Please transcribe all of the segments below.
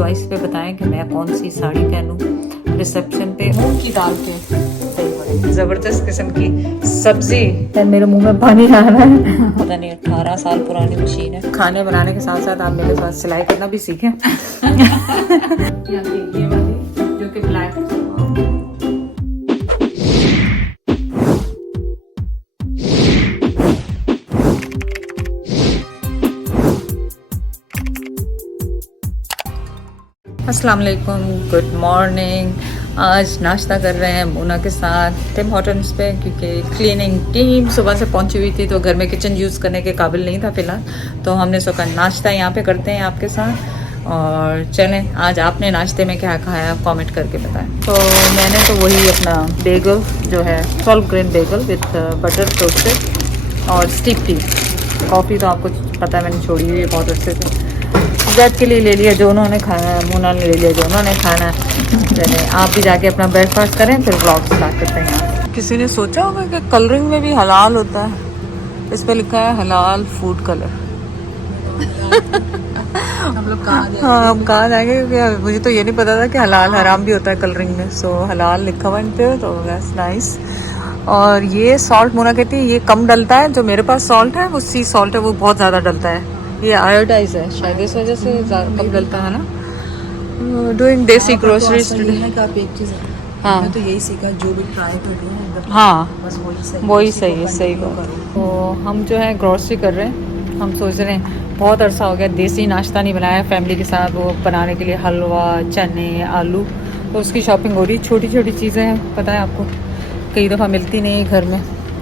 Choice पे बताएं कि मैं कौन सी साड़ी पहनूं। रिसेप्शन पे मूंग की दाल के जबरदस्त किस्म की सब्जी। मेरे मुंह में पानी आ रहा है। पता नहीं 18 साल पुरानी मशीन है। खाने बनाने के साथ साथ आप मेरे साथ सिलाई करना भी सीखें। ये वाली जो कि ब्लैक अस्सलाम वालेकुम, गुड मॉर्निंग। आज नाश्ता कर रहे हैं मोना के साथ टिम हॉर्टन्स पे, क्योंकि क्लीनिंग टीम सुबह से पहुंची हुई थी तो घर में किचन यूज़ करने के काबिल नहीं था फ़िलहाल, तो हमने सोचा नाश्ता यहाँ पे करते हैं आपके साथ। और चलें, आज आपने नाश्ते में क्या खाया कमेंट करके बताएं। तो मैंने तो वही अपना बेगल जो है 12 grain Bengal with butter toasted और स्टिक टी। कॉफ़ी तो आपको पता है मैंने छोड़ी हुई है बहुत अच्छे से। जैद के लिए ले लिया जो उन्होंने खाना है, मोना ने ले लिया जो उन्होंने खाना है। चले आप भी जाके अपना ब्रेकफास्ट करें, फिर व्लॉग स्टार्ट करते हैं। किसी ने सोचा होगा कि कलरिंग में भी हलाल होता है। इस पे लिखा है हलाल फूड कलर। हम लोग कहाँ जाएंगे, क्योंकि मुझे तो ये नहीं पता था कि हलाल हराम भी होता है कलरिंग में। सो हलाल लिखा हुआ इन पे, तो दैट्स नाइस। और ये सॉल्ट मोना कहती है ये कम डलता है, जो मेरे पास सॉल्ट है वो सी सॉल्ट है, वो बहुत ज़्यादा डलता है। ये आयोडाइज है शायद, इस वजह से कम डलता है ना। डूइंग देसी ग्रोसरीज टुडे। हाँ मैं तो यही सीखा, जो भी ट्राई कर रही हूँ हाँ बस वही सही है, सही बात। तो हम जो है ग्रोसरी कर रहे हैं। हम सोच रहे हैं बहुत अरसा हो गया देसी नाश्ता नहीं बनाया फैमिली के साथ, वो बनाने के लिए हलवा, चने, आलू, तो उसकी शॉपिंग हो रही। छोटी छोटी चीज़ें हैं, पता है आपको कई दफ़ा मिलती नहीं घर में,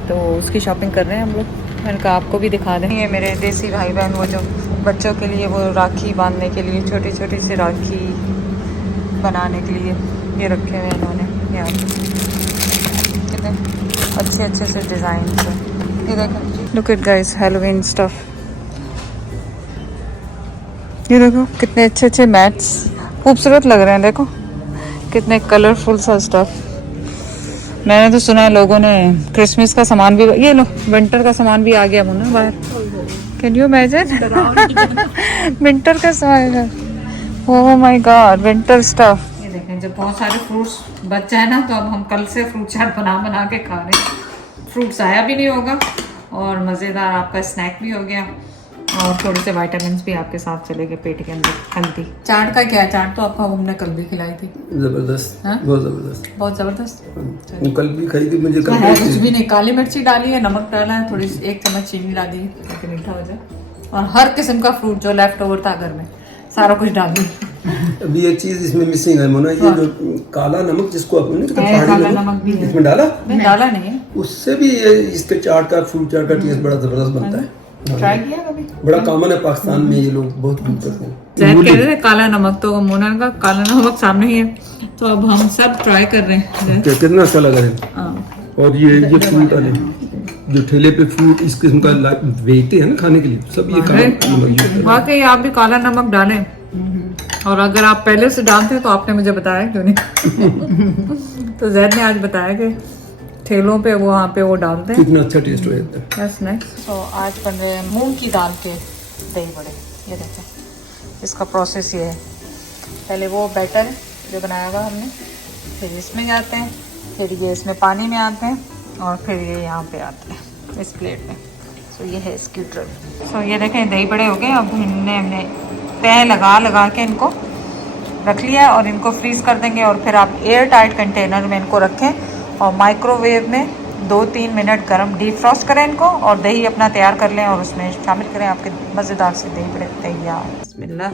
तो उसकी शॉपिंग कर रहे हैं हम लोग। मैंने कहा आपको भी दिखा दें। ये मेरे देसी भाई बहन वो जो बच्चों के लिए वो राखी बांधने के लिए छोटी छोटी सी राखी बनाने के लिए ये रखे हुए इन्होंने यहाँ कितने अच्छे अच्छे से डिज़ाइन से। ये देखो, look it guys, Halloween stuff. ये देखो कितने अच्छे अच्छे मैट्स, खूबसूरत लग रहे हैं। देखो कितने कलरफुल सा स्टफ। मैंने तो सुना है लोगों ने क्रिसमस का सामान भी, ये लो विंटर का सामान भी आ गया मुन्ना बाहर। कैन यू इमेजिन विंटर का सामान। Oh my God, winter stuff. ये देखें, जब बहुत सारे फ्रूट्स बच जाए ना, तो अब हम कल से फ्रूट चाट बना बना के खा रहे हैं। फ्रूट्स आया भी नहीं होगा और मज़ेदार आपका स्नैक भी हो गया, और थोड़े से विटामिन्स भी आपके साथ चले गए पेट के अंदर। हेल्दी। चाट का क्या, चाट तो आपको हमने कल भी खिलाई थी। जबरदस्त, बहुत जबरदस्त, बहुत जबरदस्त। कल भी खाई थी मुझे। है कुछ भी नहीं, काली मिर्ची डाली है, नमक डाला है, थोड़ी सी 1 चम्मच चीनी डाली है ताकि मीठा हो जाए, और हर किस्म का फ्रूट जो लेफ्ट ओवर था घर में सारा कुछ डाल दिया। अभी एक चीज इसमें मिसिंग है मोना, ये जो काला नमक जिसको आपने काला नमक भी इसमें डाला डाला नहीं है, उससे भी इसके चाट का, फ्रूट चाट का टेस्ट बड़ा जबरदस्त बनता है। ट्राई किया कभी? बड़ा कॉमन है पाकिस्तान में, ये लोग बहुत यूज करते हैं। जैद कह रहे थे काला नमक, तो मोना का काला नमक सामने ही है, तो अब हम सब ट्राई कर रहे हैं। कितना अच्छा लगा है। और ये फ्रूट वाले जो ठेले पे फ्रूट इस किस्म का बेचते हैं ना खाने के लिए, सब ये काला नमक यूज करते हैं। वाकई आप भी काला नमक डालें, और अगर आप पहले से डालते हैं तो आपने मुझे बताया क्यों नहीं। तो जैद ने आज बताया कि ठेलों पे वहाँ पे वो डालते हैं, कितना अच्छा टेस्ट हो जाता है। Yes nice. तो आज बन रहे हैं मूंग की दाल के दही बड़े। ये देखें, इसका प्रोसेस ये है, पहले वो बैटर जो बनाया हुआ हमने, फिर इसमें जाते हैं, फिर ये इसमें पानी में आते हैं, और फिर ये यहाँ पे आते हैं इस प्लेट में। सो ये है इसकी ट्रिक। सो ये देखें दही बड़े हो गए। अब हमने तय लगा लगा के इनको रख लिया है, और इनको फ्रीज़ कर देंगे, और फिर आप एयर टाइट कंटेनर में इनको रखें और माइक्रोवेव में 2-3 मिनट गर्म डीप फ्रॉस्ट करें इनको, और दही अपना तैयार कर लें और उसमें शामिल करें। आपके मज़ेदार से दही बड़े तैयार। बिस्मिल्लाह।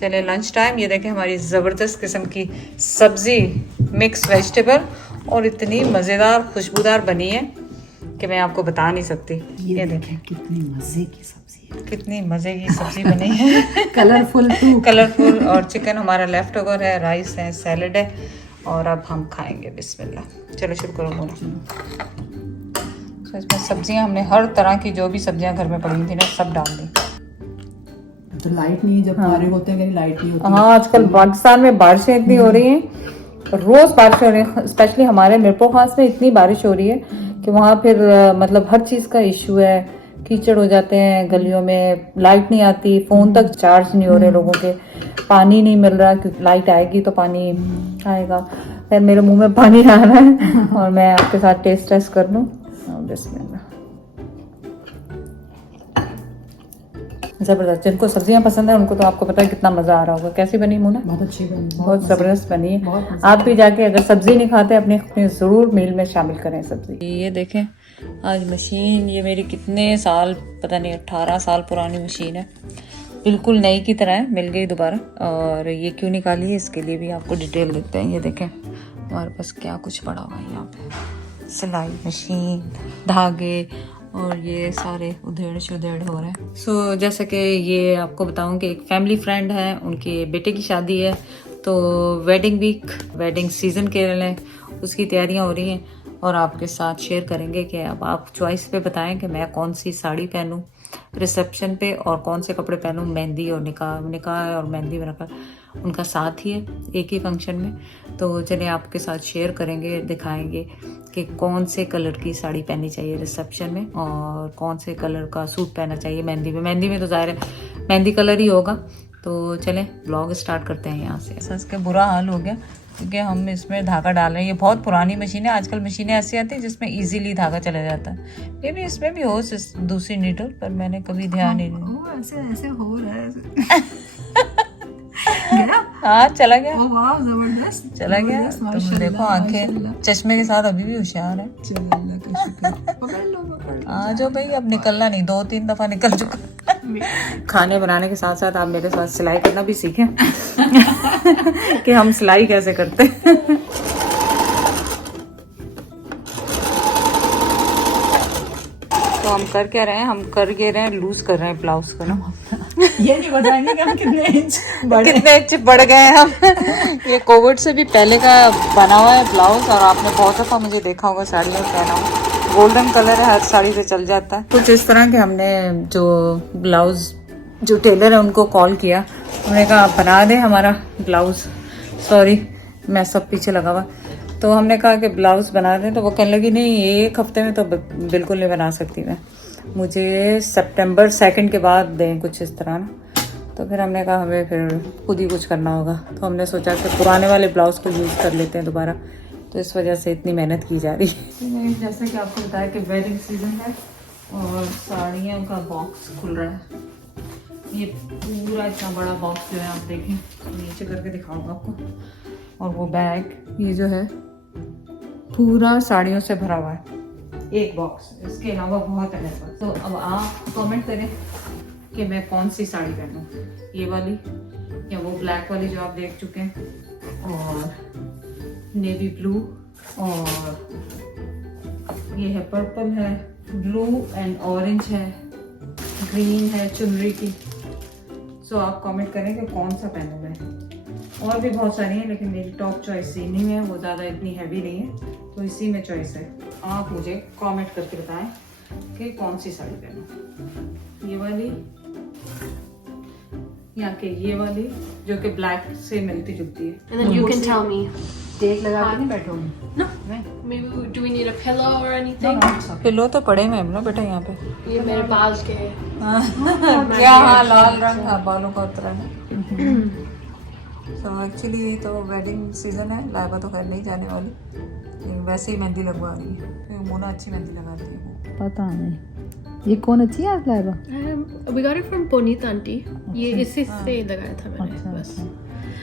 चले लंच टाइम। ये देखें हमारी ज़बरदस्त किस्म की सब्ज़ी, मिक्स वेजिटेबल, और इतनी मज़ेदार खुशबूदार बनी है कि मैं आपको बता नहीं सकती। ये देखें कितनी मजे की सब्जी है, कितनी मज़े की सब्ज़ी बनी है। कलरफुल। और चिकन हमारा लेफ्ट ओवर है, राइस है, सैलड है, और अब हम खाएंगे। बिस्मिल्लाह। चलो शुरू करो मोना। तो इसमें सब्जियां हमने हर तरह की जो भी सब्जियां घर में पड़ी थी ना सब डाल दी। तो लाइट नहीं, जब बारिश होते हैं लाइट नहीं होती। हाँ, आजकल पाकिस्तान में बारिशें इतनी हो रही हैं, रोज बारिश हो रही है। स्पेशली हमारे मिरपुर खास में इतनी बारिश हो रही है कि वहाँ फिर मतलब हर चीज़ का इशू है, कि कीचड़ हो जाते हैं गलियों में, लाइट नहीं आती, फोन तक चार्ज नहीं हो रहे लोगों के, पानी नहीं मिल रहा क्योंकि लाइट आएगी तो पानी आएगा। फिर मेरे मुंह में पानी आ रहा है और मैं आपके साथ टेस्ट कर लूँ। बिस्मिल्लाह, जबरदस्त। जिनको सब्जियां पसंद है उनको तो आपको पता है कितना मजा आ रहा होगा। कैसी बनी मुना? बहुत अच्छी बनी, बहुत जबरदस्त बनी है। बहुत आप भी जाके अगर सब्जी नहीं खाते अपने जरूर मील में शामिल करें सब्जी। ये देखें आज मशीन, ये मेरी कितने साल, पता नहीं 18 साल पुरानी मशीन है, बिल्कुल नई की तरह है, मिल गई दोबारा। और ये क्यों निकाली है इसके लिए भी आपको डिटेल देते हैं। ये देखें हमारे पास क्या कुछ पड़ा हुआ है यहाँ पे, सिलाई मशीन, धागे और ये सारे उधेड़ शुधेड़ हो रहे हैं। सो जैसे कि ये आपको बताऊं कि एक फैमिली फ्रेंड है, उनके बेटे की शादी है, तो वेडिंग वीक, वेडिंग सीजन के लिए उसकी तैयारियां हो रही हैं और आपके साथ शेयर करेंगे कि अब आप चॉइस पे बताएं कि मैं कौन सी साड़ी पहनूं रिसेप्शन पे और कौन से कपड़े पहनूं मेहंदी और निकाह और मेहंदी में रखा उनका साथ ही है एक ही फंक्शन में। तो चलिए आपके साथ शेयर करेंगे, दिखाएंगे कि कौन से कलर की साड़ी पहननी चाहिए रिसेप्शन में और कौन से कलर का सूट पहनना चाहिए मेहंदी में। मेहंदी में तो ज़ाहिर है मेहंदी कलर ही होगा। तो चलें ब्लॉग स्टार्ट करते हैं यहाँ से। सच के बुरा हाल हो गया क्योंकि हम इसमें धागा डाल रहे हैं। ये बहुत पुरानी मशीन है, आजकल मशीनें ऐसी आती हैं जिसमें इजीली धागा चला जाता है। मे भी इसमें भी हो दूसरी नीडल, पर मैंने कभी ध्यान ही नहीं। ऐसे हो रहा है। गया? हाँ चला गया। ओह वाह, जबरदस्त चला गया। जबरदस्त, तुम माशाल्लाह, देखो आंखें माशाल्लाह। चश्मे के साथ अभी भी होशियार है। चलो अल्लाह का शुक्र। पकड़ लो। आ जाओ भाई, अब निकलना नहीं, 2-3 दफा निकल चुका। खाने बनाने के साथ साथ आप मेरे साथ सिलाई करना भी सीखें कि हम सिलाई कैसे करते हैं। तो हम कर क्या रहे हैं, हम कर ये रहे हैं, लूज कर रहे हैं ब्लाउज को ना। ये नहीं बताएंगे कि हम कितने इंच कितने इंच बढ़ गए हैं हम। ये कोविड से भी पहले का बना हुआ है ब्लाउज और आपने बहुत दफा मुझे देखा होगा साड़ी में पहना हुआ। गोल्डन कलर है, हर साड़ी से चल जाता है। कुछ इस तरह के हमने जो ब्लाउज, जो टेलर है उनको कॉल किया, उन्होंने कहा आप बना दें हमारा ब्लाउज। सॉरी मैं सब पीछे लगा हुआ। तो हमने कहा कि ब्लाउज बना दें, तो वो कहने लगी नहीं 1 हफ्ते में तो बिल्कुल नहीं बना सकती मैं, मुझे सितंबर 2 के बाद दें कुछ इस तरह ना। तो फिर हमने कहा हमें फिर खुद ही कुछ करना होगा। तो हमने सोचा कि पुराने वाले ब्लाउज को यूज़ कर लेते हैं दोबारा। तो इस वजह से इतनी मेहनत की जा रही है। जैसे कि आपको बताया कि वेडिंग सीजन है और साड़ियों का बॉक्स खुल रहा है। ये पूरा इतना बड़ा बॉक्स जो है आप देखें, नीचे करके दिखाऊंगा आपको। और वो बैग ये जो है पूरा साड़ियों से भरा हुआ है, एक बॉक्स। इसके अलावा बहुत है मेरे पास। तो अब आप कमेंट करें कि मैं कौन सी साड़ी पहनूं, ये वाली या वो ब्लैक वाली जो आप देख चुके हैं, और नेवी ब्लू, और ये है पर्पल है, ब्लू एंड ऑरेंज है, ग्रीन है चुनरी की। सो आप कमेंट करें कि कौन सा पहनूं मैं। और भी बहुत सारी हैं लेकिन मेरी टॉप चॉइस इन्हीं में है, वो ज़्यादा इतनी हैवी नहीं है, तो इसी में चॉइस है। आप मुझे कमेंट करके बताएं कि कौन सी साड़ी पहनूं, ये वाली या कि ये वाली जो कि ब्लैक से मिलती जुलती है। And then you can tell me. टेक लगा के नहीं बैठोगे? No. Maybe do we need a pillow or anything? Pillow तो पड़े हुए हैं ना बेटा यहाँ पे। ये मेरे बाल के क्या हाँ, लाल रंग था बालों का उतरा है। तो एक्चुअली तो वेडिंग सीजन है, लाइबा तो खैर नहीं जाने वाली, लेकिन वैसे ही मेहंदी लगवा रही है। मोना अच्छी मेहंदी लगाती है वो। पता नहीं ये कौन अच्छी है Laiba? We got it from Bonita aunty. ये इसी से लगाया था मैंने बस।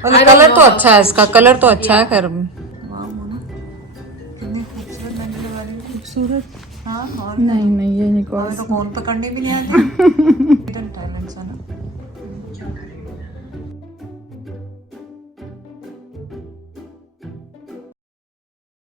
और कलर तो अच्छा है इसका, कलर तो अच्छा है। खैर वाह मोना कितनी खूबसूरत मेहंदी लगा रही है। खूबसूरत? हाँ और नहीं ये नहीं तो कौन पकड़ने भी नहीं आती। टैलेंट्स है ना।